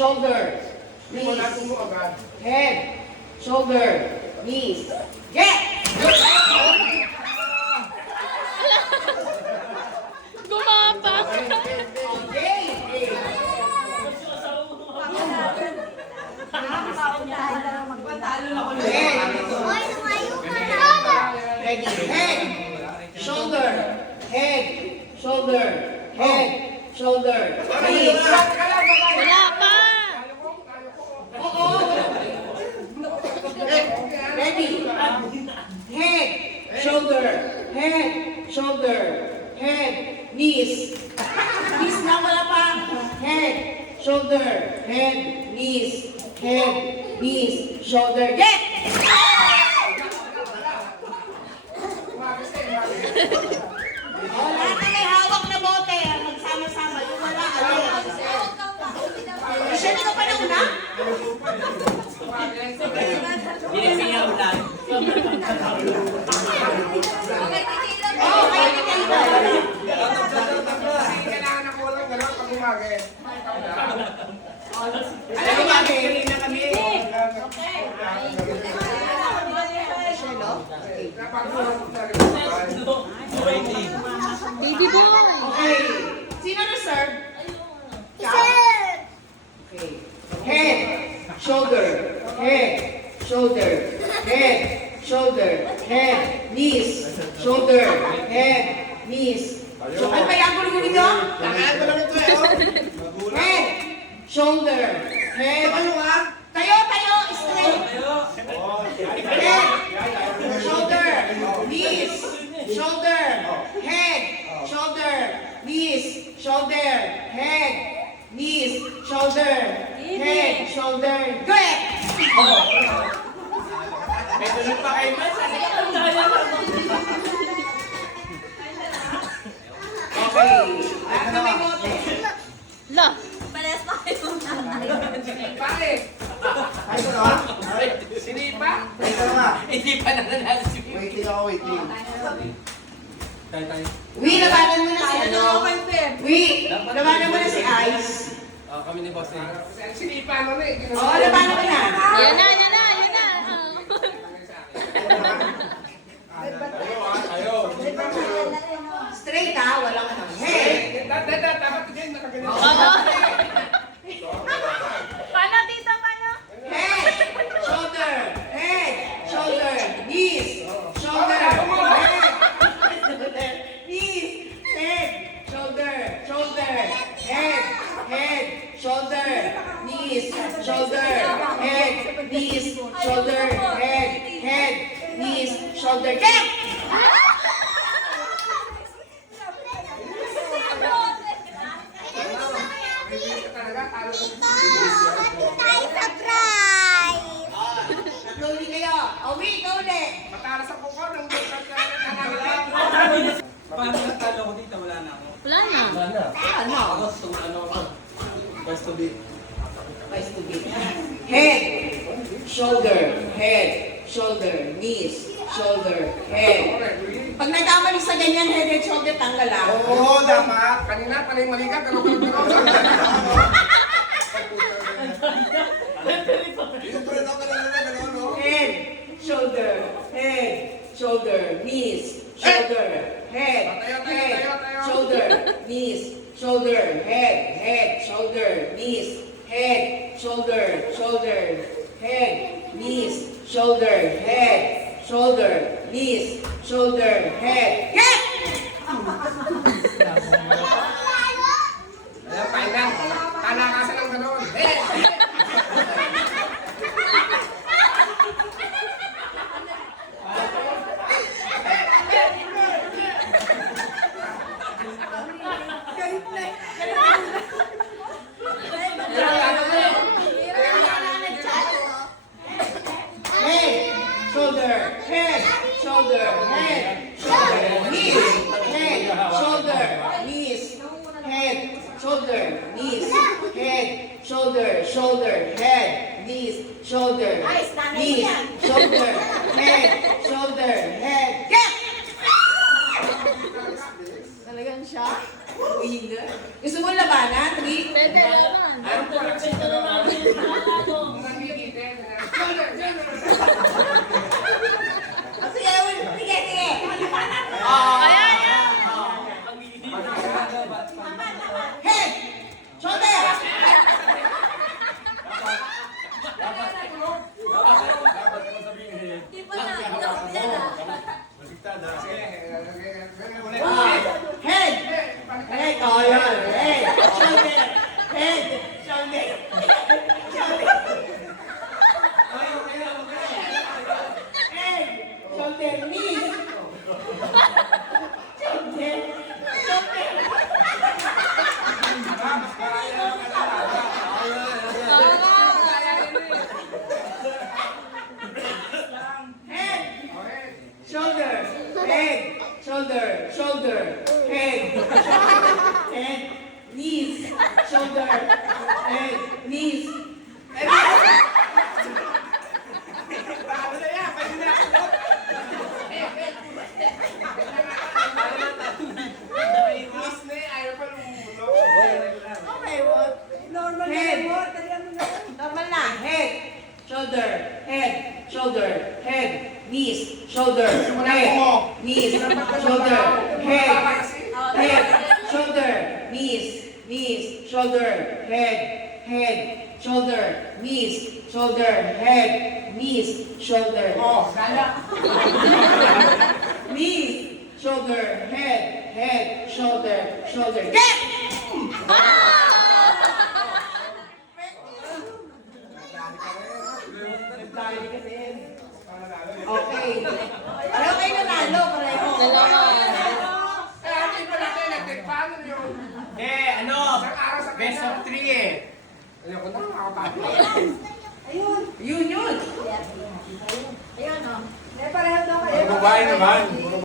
shoulder, knees, head, shoulder, knees. Get! Gumapa. Okay. Ready? Head, shoulder, head, shoulder, head, shoulder, knees. Wala pa. Oo. Ready? Head, shoulder, head, knees. Knees na, wala pa. Head, shoulder, head, knees, shoulder. Get! Oh, lahat na may hawak na bote. Magsama-sama. Yung wala, siya na pa na una? Ginisiyaw lang. Oo, kayo na kayo. Kailangan na kulang gano'n pag umagi. Alam mo ba, Kailangan na kami. Baby boy. okay. Sino na-serve? Okay. Head, shoulder, head, shoulder, head, shoulder, head, knees, shoulder, head, knees. So, ano ba yung gulo dito? Head, shoulder, head. Tayo, straight. Head, shoulder, knees, shoulder, head, shoulder, knees, shoulder, head, knees, shoulder, head, shoulder. Go ahead! May tulog pa kayo ba? Okay. Lahat na may bote. La. Pare! Sinipa? Hindi pa nananalo si Wi, labanan mo na si ano? Wi, labanan mo na si Ice. kami ni Boss eh. Sinipa mo na eh. Oo, labanan mo na. Yan na. Straight ha, walang ano. Head, Dapat din nakaganyan. Paano, tita? Paano? head, shoulder, knees, shoulder, head, knees, head, shoulder, head, shoulder, knees, shoulder, head, knees, shoulder, head, knees, shoulder. Get! Tatlo ulit kayo. Awi, ikaw ulit. Matara sa kuko ng Paano natalo ko dito? Wala na ako. Wala na. Ano? Ako, ano ako? First to beat. Nice to meet you. Head, shoulder, knees, shoulder, head. Pag nagkamali sa ganyan, head and shoulder, tanggal lang. Oo, dapat. Kanina, panay mali ka, pero Head, shoulder, knees, shoulder, head, shoulder, knees, shoulder, head, shoulder, knees, head, shoulder, head, knees, shoulder, knees, shoulder, head. Get! Ayan, final. Palakasan ng gano'n. Head, shoulder, knees, head, knees, shoulder, head. Get! Talagang siya? Winner? Gusto mo labanan, Rick? Pwede naman. Head, shoulder, knees. Shoulder, shoulder. Head, shoulder, head, shoulder, shoulder, head, knees, shoulder, head, knees. Okay, what? Head. Normal na. Head, shoulder, head, knees, shoulder, head, knees, shoulder, head, shoulder, knees, shoulder, head, shoulder, knees, shoulder, head, knees, shoulder. Knees, shoulder, head, shoulder. Get! Okay. Ayaw kayo nanalo, pareho. Dalawa. Best of 3 eh. Yun. Ayun, oh. Pareho daw kayo. Babae naman.